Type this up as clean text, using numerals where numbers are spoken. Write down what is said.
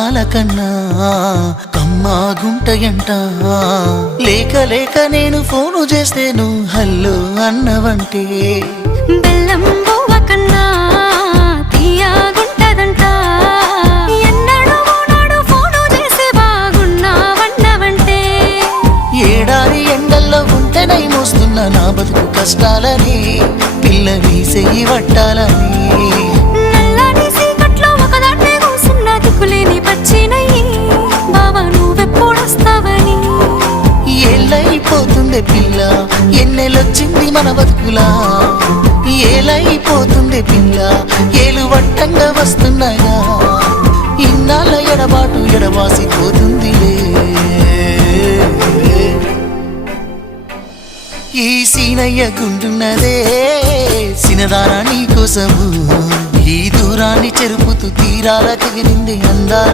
రాగాల కన్నా కమ్మాగుంటయంట లేక లేక నేను ఫోను చేస్తే నువ్వు హల్లో అన్నవంటే బెల్లం బువ్వ కన్నా తీయగుంటదంట ఎన్నడూ నాడు ఫోను చేసి బాగున్నావన్నవంటే ఏడాది ఎండల్లో ఉంటేనై మోస్తున్న నా బతుకు కష్టాలని పిల్ల వీసేయి వట్టాలని నల్లని సీకట్లో ఒకదాన్నే కూసున్న దిక్కులేని పచ్చినయ్యి బావా నువ్వెప్పుడొస్తావని ఏళ్ళైపోతుంది పిల్ల ఎన్నెలొచ్చింది మన బతుకులా ఏలైపోతుంది పిల్ల ఏలు వట్టంగా వస్తున్నాయా ఇన్నాళ్ళ ఎడబాటు ఎడవాసిపోతుందిలే ఈ సీనయ్య గుండున్నదే సినదానా నీ కోసము ఈ దూరాన్ని చెరుపుతూ తీరాల తెగిరింది అందా